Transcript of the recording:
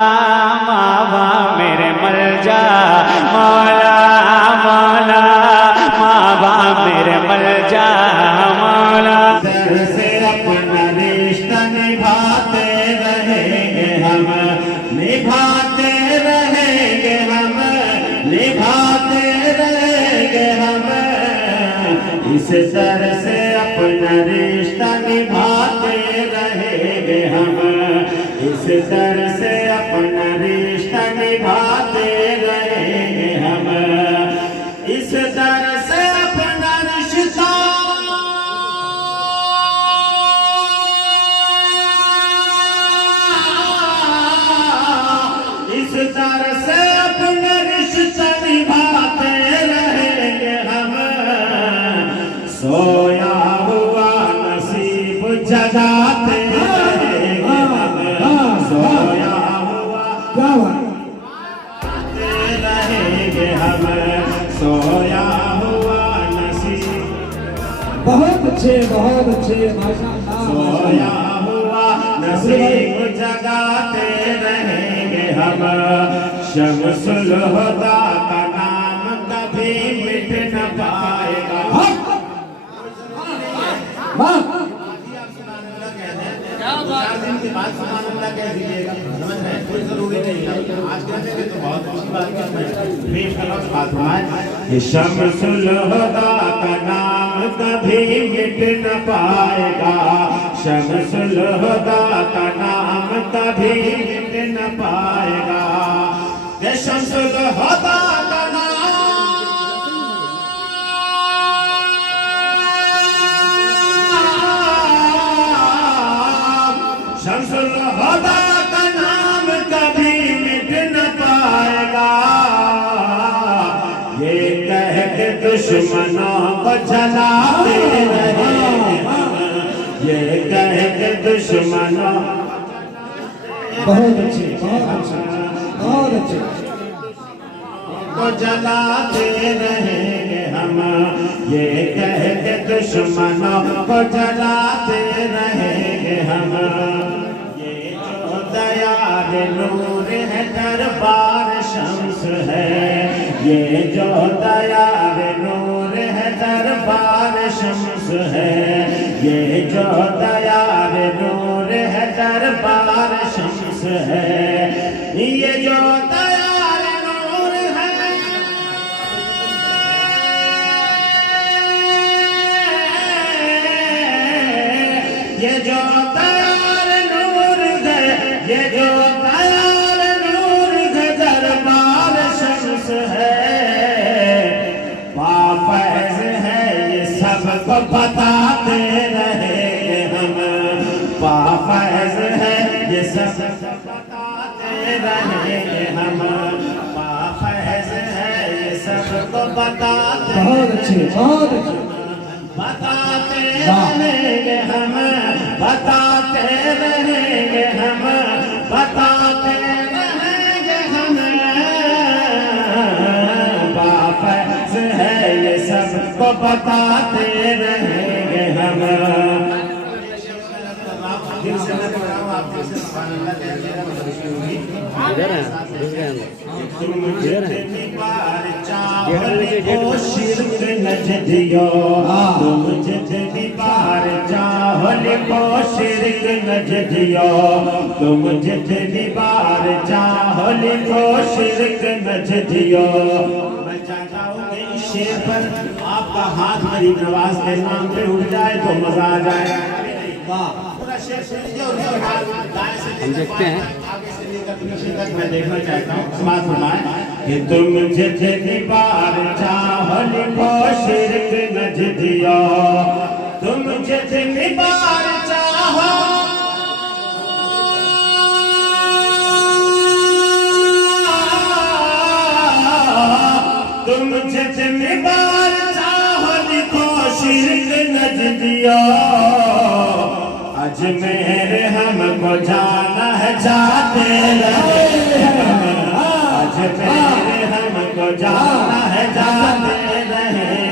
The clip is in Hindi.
मावा मेरे मर जा मौला मौला, मावा मेरे मर जा मौला। दर से अपना रिश्ता निभाते रहेंगे हम, निभाते रहेंगे हम, निभाते रहेंगे हम। इस दर से अपना रिश्ता निभाते रहेंगे हम, इस दर से अपना रिश्ता निभाते रहेंगे हम। इस दर से अपना रिश्ता इस दर से अपना रिश्ता निभाते रहेंगे हम। सोया हुआ नसीब जगाते रहेंगे हम, सोया हुआ रहेंगे हम, सोया हुआ नसीब। बहुत अच्छे माशाअल्लाह। सोया हुआ नसीब जगाते रहेंगे हम। शम्सुल हुदा का नाम कभी मिट न पाएगा। दिन के बाद सुभान अल्लाह कह दीजिएगा, समझ रहे हैं? कोई जरूरी नहीं है, आज कहने के तो बहुत अच्छी बात है। पेश कर बात सुनाए। शम्सुल हुदा का नाम कभी मिट न पाएगा, शम्सुल हुदा का नाम कभी मिट न पाएगा। ये शम्सुल हुदा का शम्सुल हुदा का नाम कभी मिट न पाएगा। ये कह के दुश्मनों को जलाते रहेंगे हम, ये कह के दुश्मनों। बहुत अच्छे बहुत अच्छे को जलाते रहेंगे हम, ये कह के दुश्मनों को जलाते रहेंगे हम। ये जो दयार नूर है दरबार शम्स है, ये जो दयार नूर है दरबार शम्स है, ये जो दयार नूर है दरबार शम्स है। ये जो दयार नूर है, ये जो दयार नूर है, ये जो दयार नूर है दरबार शम्स है। पाफैज है ये सबको बताते रहेंगे हम, पाफैज है ये सबको बताते रहेंगे हम, पाफैज है ये सबको बताते। बहुत अच्छे बताते रहेंगे हम, बताते रहेंगे हम, बताते रहेंगे हम। वापस है ये सबको बताते रहेंगे हम। दिल से मैं बोल रहा हूँ, आप दिल से सुभान अल्लाह कह दीजिएगा तो खुशी होगी। बार चाहो शिरक न जदियो, तुम जितनी बार चाहो लिखो शिरक न जदियो, तुम जितनी बार चाहो लिखो शिरक न जदियो। मैं चाहता हूँ कि इस शेर पर आपका हाथ गरीब नवाज के नाम पे उठ जाए तो मजा आ जाएगा। पूरा शेर सुनिए और उसके बाद दाएं से हम देखते हैं आगे से लेकर पीछे तक मैं देखना चाहता हूँ। समाज फरमाए कि तुम जितनी बार चाहो लिखो शिरक न जदियो, तुम जितनी बार चाहो तुम जितनी बार चाहो लिखो शिरक न जदियो। अजमेर हमको जाना है जाते रहेंगे हम, अजमेर हमको जाना है जाते रहेंगे